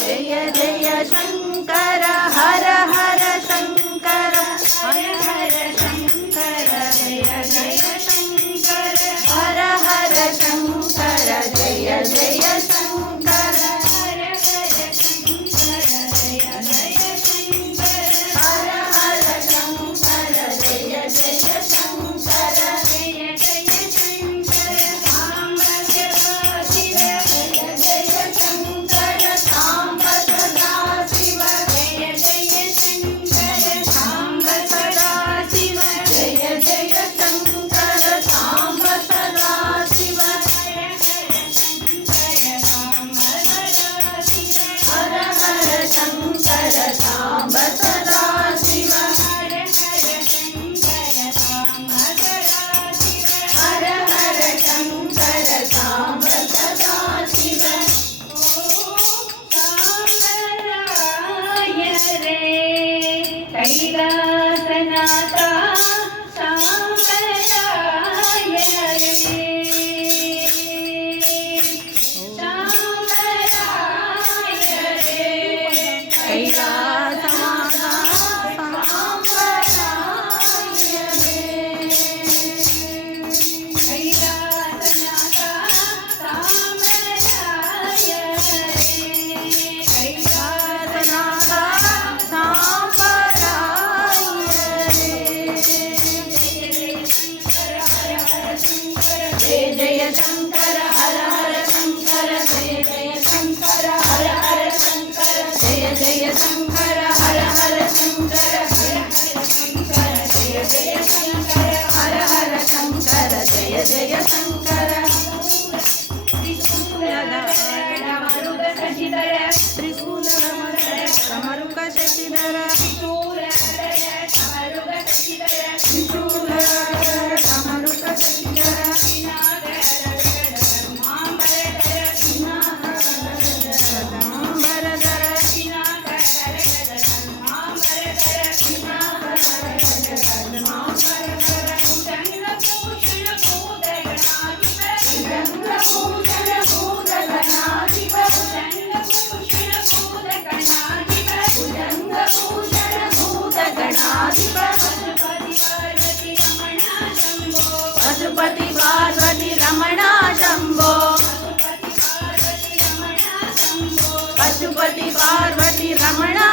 जय जय शंकर हर हर शंकर हर हर शंकर जय जय शंकर हर हर शंकर जय जय शंकर हर हर शंकर जय जय शंकर हर हर शंकर जय जय शंकर जय जय शंकर सांब सदा शिव जय जय शंकर सांब सदा शिव जय जय शंकर सांब सदा शिव जय जय शंकर सांब सदा शिव हर हर शंकर सांब सदा शिव हर हर शंकर सांब सदा शिव कैलासनाथा सांबराय रे सांबराय रे कैलासनाथा सांबराय रे कैलासनाथा सांबराय रे कैलासनाथा जय जय शंकर हर हर शंकर जय जय शंकर हर हर शंकर जय जय शंकर हर हर शंकर जय जय शंकर हर हर शंकर जय जय शंकर त्रिशूल समरुक शशिधर त्रिशूल समरुक शशिधर पशुपति पार्वती रमणा शंभो पशुपति पार्वती रमणा